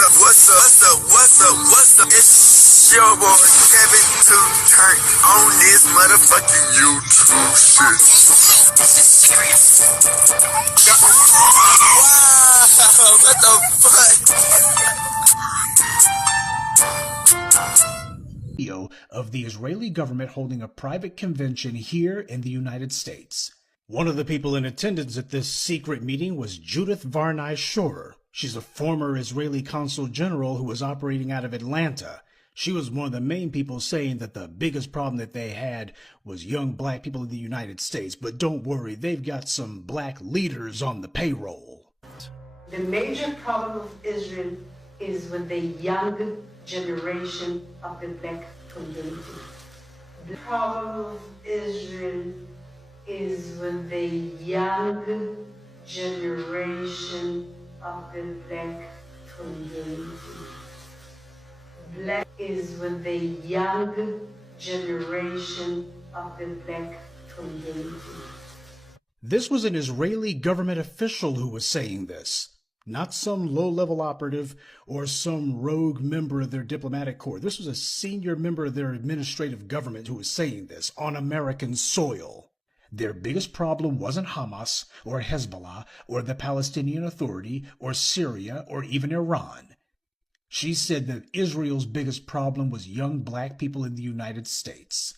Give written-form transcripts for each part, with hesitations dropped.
What's up? It's your boy Kevin to turn on this motherfucking YouTube shit. This is serious. Wow, what the fuck? Video of the Israeli government holding a private convention here in the United States. One of the people in attendance at this secret meeting was Judith Varney Schorer. She's a former Israeli consul general who was operating out of Atlanta. She was one of the main people saying that the biggest problem that they had was young black people in the United States. But don't worry, they've got some black leaders on the payroll. The major problem of Israel is with the young generation of the black community. The problem of Israel is with the young generation of the black community. Black is with the young generation of the black community. This was an Israeli government official who was saying this, not some low-level operative or some rogue member of their diplomatic corps. This was a senior member of their administrative government who was saying this on American soil. Their biggest problem wasn't Hamas or Hezbollah or the Palestinian Authority or Syria or even Iran. She said that Israel's biggest problem was young black people in the United States.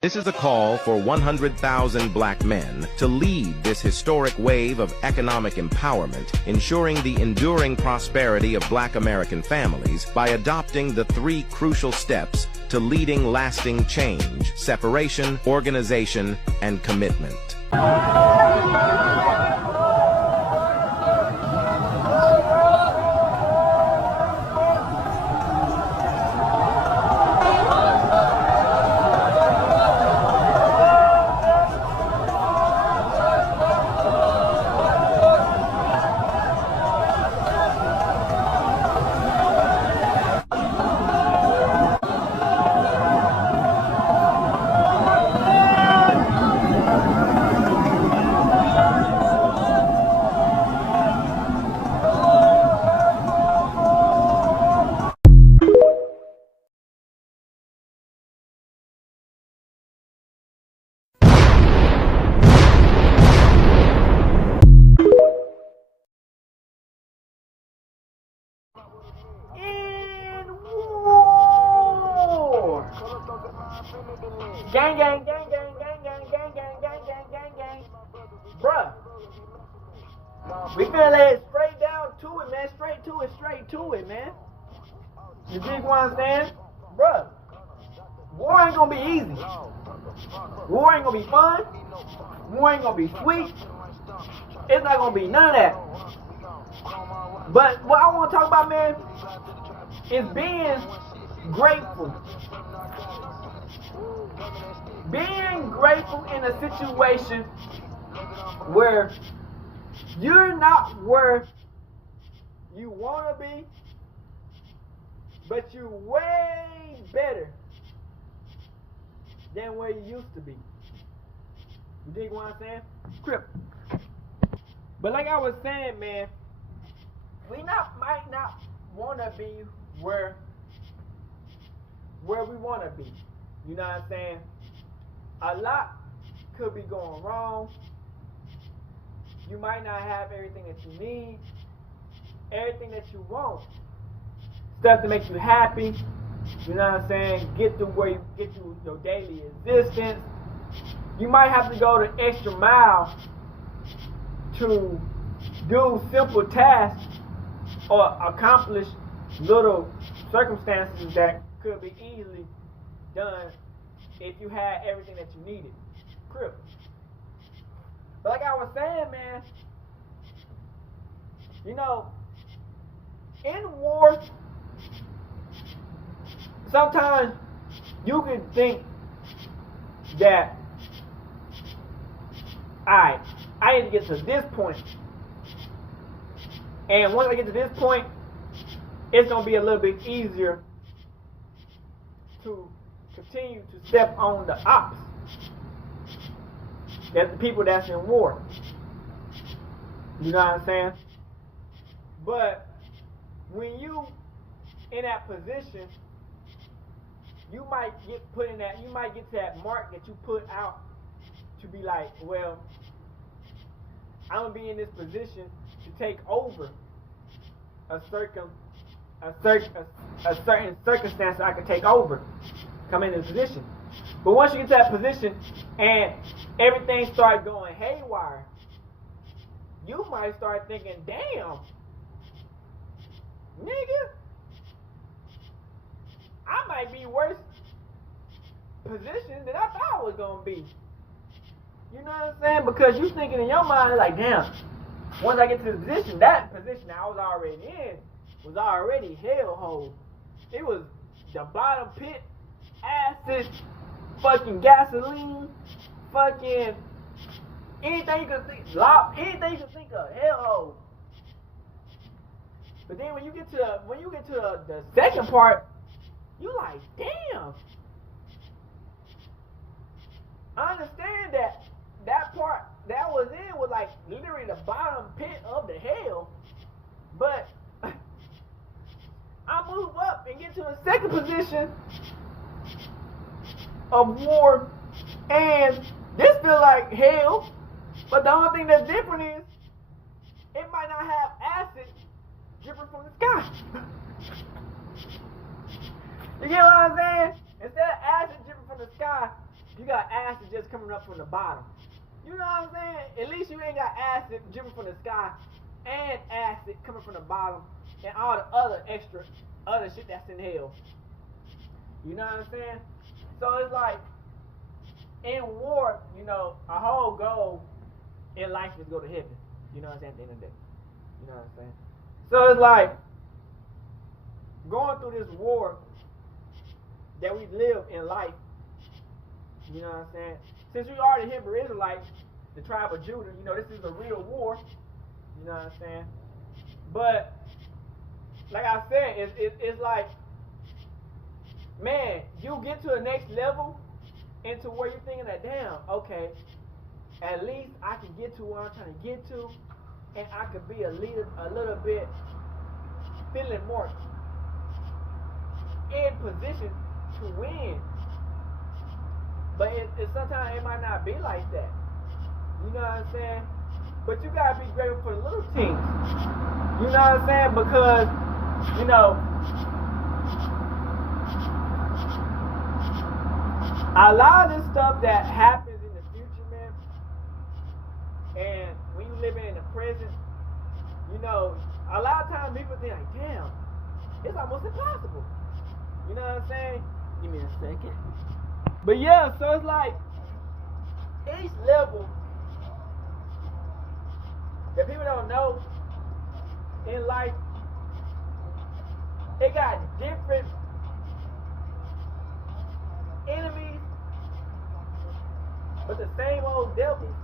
This is a call for 100,000 black men to lead this historic wave of economic empowerment, ensuring the enduring prosperity of black American families by adopting the 3 crucial steps to leading lasting change: separation, organization, and commitment. Gang, gang, gang, gang, gang, gang, gang, gang, gang, gang, gang, gang. Bruh. We finna lay it straight down to it, man. Straight to it, man. You dig what I'm saying? Bruh. War ain't gonna be easy. War ain't gonna be fun. War ain't gonna be sweet. It's not gonna be none of that. But what I wanna talk about, man, is being grateful. Being grateful in a situation where you're not where you want to be, but you're way better than where you used to be. You dig what I'm saying? Script. But like I was saying, man, we might not want to be where we want to be. You know what I'm saying? A lot could be going wrong. You might not have everything that you need, everything that you want. Stuff to make you happy. You know what I'm saying? Get to where you get to your daily existence. You might have to go the extra mile to do simple tasks or accomplish little circumstances that could be easily done if you had everything that you needed. Crip. But like I was saying, man, you know, in war, sometimes you can think that, alright, I need to get to this point. And once I get to this point, it's going to be a little bit easier to continue to step on the ops. That's the people that's in war. You know what I'm saying? But when you in that position, you might get put in that, you might get to that mark that you put out to be like, well, I'm going to be in this position to take over a certain circumstance that I can take over, come in this position. But once you get to that position and everything starts going haywire, you might start thinking, damn, nigga, I might be worse position than I thought I was going to be. You know what I'm saying? Because you thinking in your mind, like, damn, once I get to the position, that position I was already in was already hellhole. It was the bottom pit, acid, fucking gasoline, fucking anything you could think, anything you could think of, hellhole. But then when you get to the second part, you like, damn. I understand that part that was in was like literally the bottom pit of the hell, but I move up and get to a second position of war, and this feel like hell, but the only thing that's different is it might not have acid dripping from the sky. You get what I'm saying? Instead of acid dripping from the sky, you got acid just coming up from the bottom. You know what I'm saying? At least you ain't got acid dripping from the sky and acid coming from the bottom and all the other extra other shit that's in hell. You know what I'm saying? So it's like, in war, you know, our whole goal in life is to go to heaven. You know what I'm saying? At the end of the day. You know what I'm saying? So it's like, going through this war that we live in life, you know what I'm saying? Since we are the Hebrew Israelites, the tribe of Judah, you know, this is a real war. You know what I'm saying? But, like I said, it's like, man, you get to the next level into where you're thinking that, damn, okay, at least I can get to where I'm trying to get to, and I could be a little bit feeling more in position to win. But sometimes it might not be like that. You know what I'm saying? But you gotta be grateful for the little things. You know what I'm saying? Because, you know, a lot of this stuff that happens in the future, man, and when you living in the present, you know, a lot of times people think like, damn, it's almost impossible. You know what I'm saying? Give me a second. But yeah, so it's like each level that people don't know in life, they got different enemies, but the same old devils.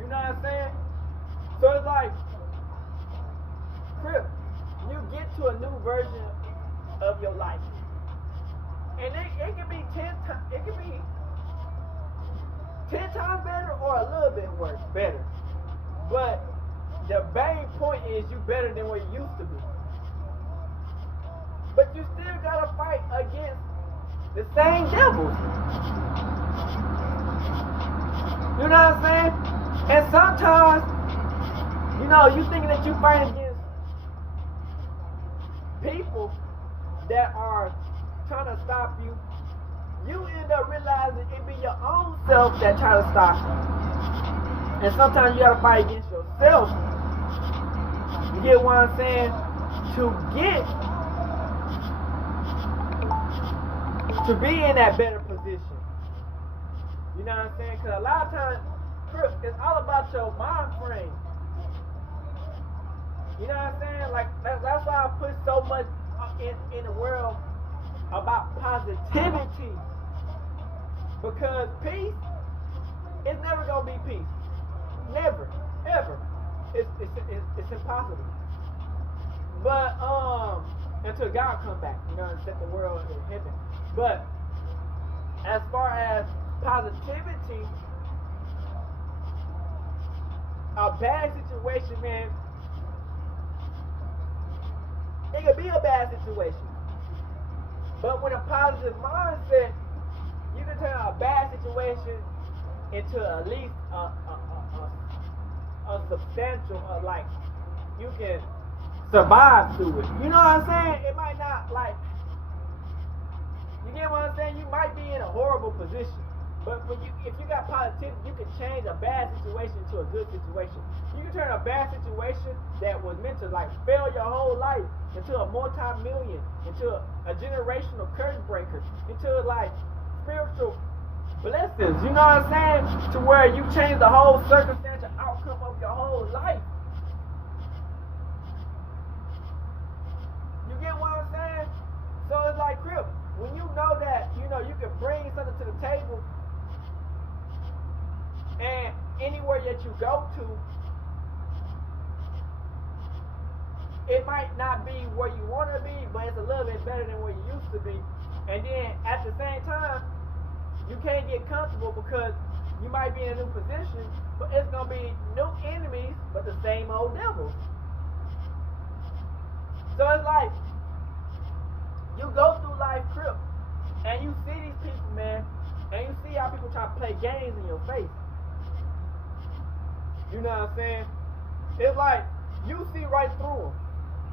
You know what I'm saying? So it's like, Crip, you get to a new version of your life. And it can be 10 times better or a little bit worse, better. But the main point is you better than what you used to be. But you still gotta fight against the same devils. You know what I'm saying? And sometimes, you know, you thinking that you fight against people that are trying to stop you, you end up realizing it be your own self that try to stop you. And sometimes you gotta fight against yourself. You get what I'm saying? To be in that better position. You know what I'm saying? Because a lot of times, it's all about your mind frame. You know what I'm saying? Like, that's why I put so much in the world about positivity. Because peace, it's never going to be peace. Never. Ever. It's impossible. But, until God comes back, you know, and set the world in heaven. But, as far as positivity, a bad situation, man, it could be a bad situation. But with a positive mindset, you can turn a bad situation into at least a substantial, like, you can survive through it. You know what I'm saying? It might not, like, you get what I'm saying? You might be in a horrible position. But if you got positivity, you can change a bad situation to a good situation. You can turn a bad situation that was meant to, like, fail your whole life into a multi-million, into a generational curse breaker, into, like, spiritual blessings. You know what I'm saying? To where you change the whole circumstantial outcome of your whole life. You get what I'm saying? So it's like, Crip, when you know that, you know, you can bring something to the table, and anywhere that you go to, it might not be where you want to be, but it's a little bit better than where you used to be. And then at the same time, you can't get comfortable because you might be in a new position, but it's going to be new enemies, but the same old devils. So it's like, you go through life, Crip, and you see these people, man, and you see how people try to play games in your face. You know what I'm saying? It's like, you see right through them.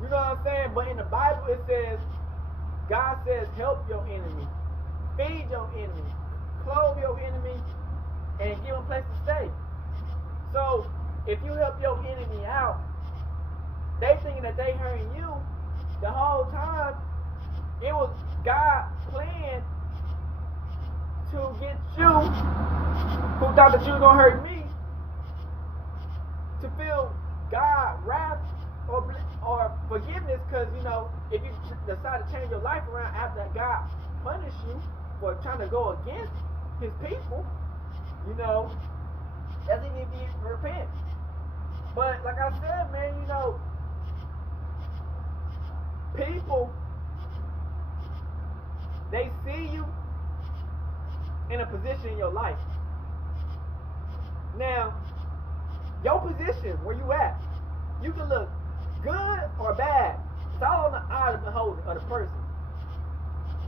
You know what I'm saying? But in the Bible it says, God says, help your enemy, feed your enemy, clothe your enemy, and give them a place to stay. So, if you help your enemy out, they thinking that they hurting you the whole time. It was God's plan to get you, who thought that you were going to hurt me, to feel God's wrath or forgiveness, because, you know, if you decide to change your life around after God punished you for trying to go against his people, you know, that's when you need to repent. But like I said, man, you know, people, they see you in a position in your life. Now, your position, where you at, you can look good or bad. It's all on the eye of the beholder of the person.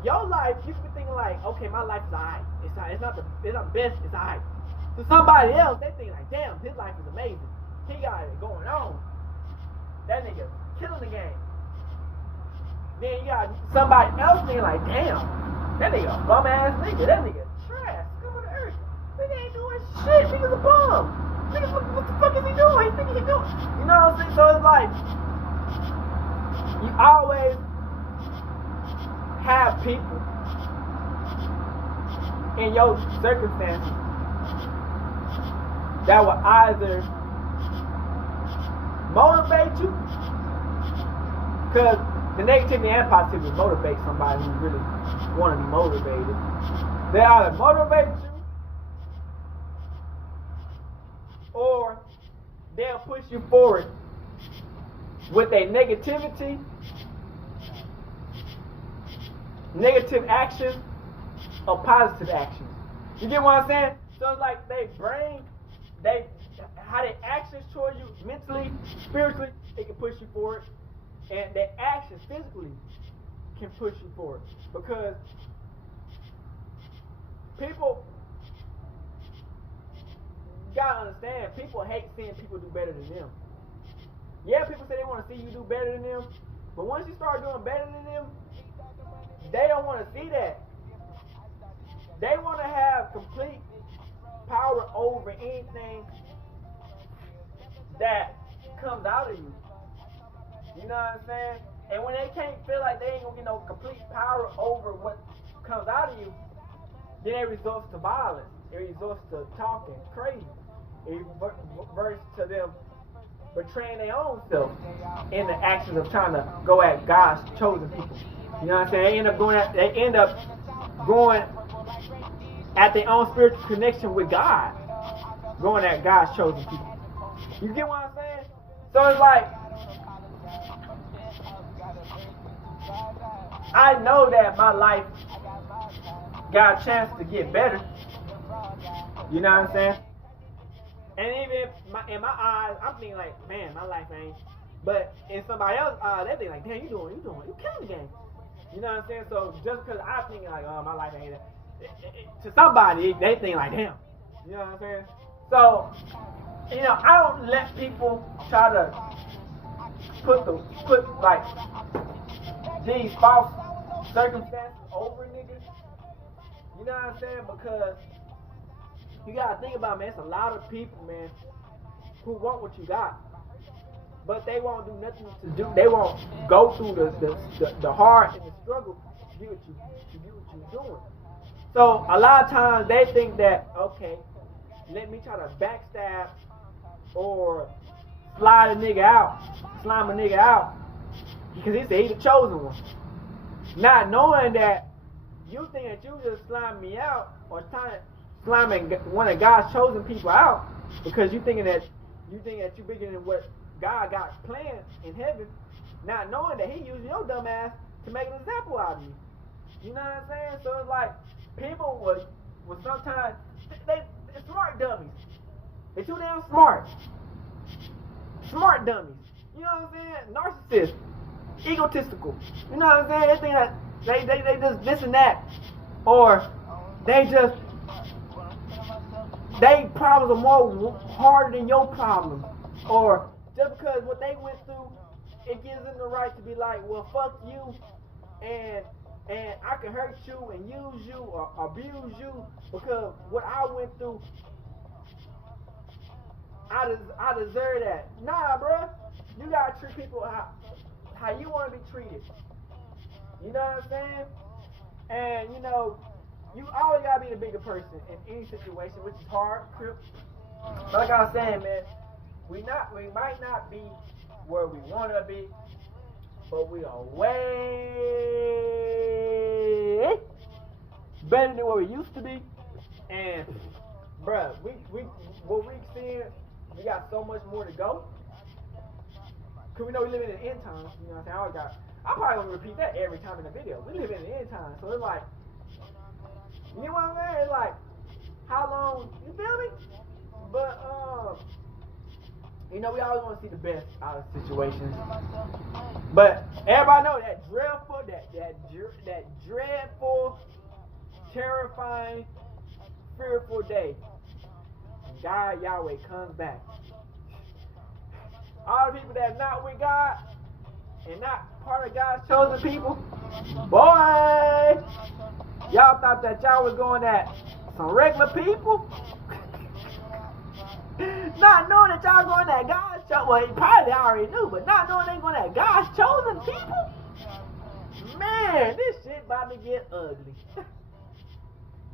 Your life, you can be thinking like, okay, my life is alright. It's not the best, it's alright. To somebody else, they think like, damn, his life is amazing. He got it going on. That nigga killing the game. Then you got somebody else thinking like, damn, that nigga a bum ass nigga. That nigga trash. Come on the earth. Nigga ain't doing shit. Nigga's a bum. Nigga, what the fuck is he doing? He think he doing. You know what I'm saying? So it's like, you always have people in your circumstances that will either motivate you, because the negativity and positivity motivate somebody who really want to be motivated. They either motivate you or they'll push you forward with a negativity, negative actions, or positive actions. You get what I'm saying? So it's like how their actions towards you mentally, spiritually, they can push you forward. And their actions physically can push you forward. Because people, you gotta understand, people hate seeing people do better than them. Yeah, people say they want to see you do better than them, but once you start doing better than them, they don't want to see that. They want to have complete power over anything that comes out of you. You know what I'm saying? And when they can't feel like they ain't gonna get no complete power over what comes out of you, then it resorts to violence. It resorts to talking crazy. It reverts to them betraying their own self in the actions of trying to go at God's chosen people. You know what I'm saying? They end up going at their own spiritual connection with God, going at God's chosen people. You get what I'm saying? So it's like, I know that my life got a chance to get better. You know what I'm saying? And even if in my eyes, I'm thinking like, man, my life ain't. But in somebody else's eyes, they think like, damn, you killing the game. You know what I'm saying? So just because I'm thinking like, oh, my life ain't that. To somebody, they think like, damn. You know what I'm saying? So, you know, I don't let people try to put like these false circumstances over niggas. You know what I'm saying? Because you gotta think about, man, it's a lot of people, man, who want what you got, but they won't do nothing to do. They won't go through the hard and the struggle to get what you're doing. So a lot of times they think that, okay, let me try to backstab or slime a nigga out, because he said he's the chosen one. Not knowing that you think that you just slime me out or slamming one of God's chosen people out because you think that you're bigger than what God got planned in heaven, not knowing that He used your dumb ass to make an example out of you. You know what I'm saying? So it's like people would sometimes they're smart dummies. They're too damn smart. Smart dummies. You know what I'm saying? Narcissists. Egotistical. You know what I'm saying? They think that they just this and that, or they problems are more harder than your problems, or just because what they went through, it gives them the right to be like, well, fuck you, and I can hurt you and use you or abuse you because what I went through, I deserve that. Nah, bruh, you gotta treat people how you want to be treated. You know what I'm saying? And you know, you always gotta be the bigger person in any situation, which is hard, crip. But like I was saying, man, we might not be where we want to be, but we are way better than where we used to be. And bruh, what we seeing, we got so much more to go. Cause we know we live in the end times. You know what I'm saying? I'm probably gonna repeat that every time in the video. We live in the end times, so it's like, you know what I'm saying? It's like, how long? You feel me? But you know, we always want to see the best out of situations. But everybody know that dreadful, terrifying, fearful day, God Yahweh comes back. All the people that are not with God and not part of God's chosen people, boy, y'all thought that y'all was going at some regular people, not knowing that y'all going at God's chosen. Well, he probably already knew, but not knowing they going at God's chosen people. Man, this shit about to get ugly.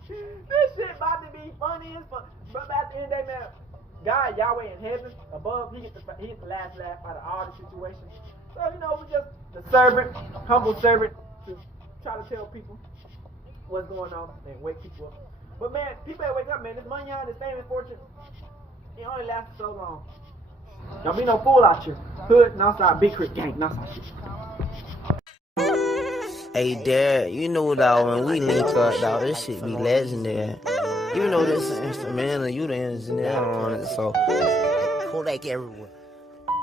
This shit about to be funny as fuck. But at the end of the day, man, God, Yahweh in heaven, above, he gets the last laugh out of all the situations. So, you know, we just the servant, humble servant, to try to tell people what's going on and wake people up. But man, people ain't wake up, man. This money on, this fame and fortune, it only lasts so long. Don't be no fool out here. Hood, Northside, Big Creek gang, Northside shit. Hey, Dad, you know, dog, when we link up, dog, this shit be legendary. You know this instrumental, you the engineer on it, so Kodak everywhere.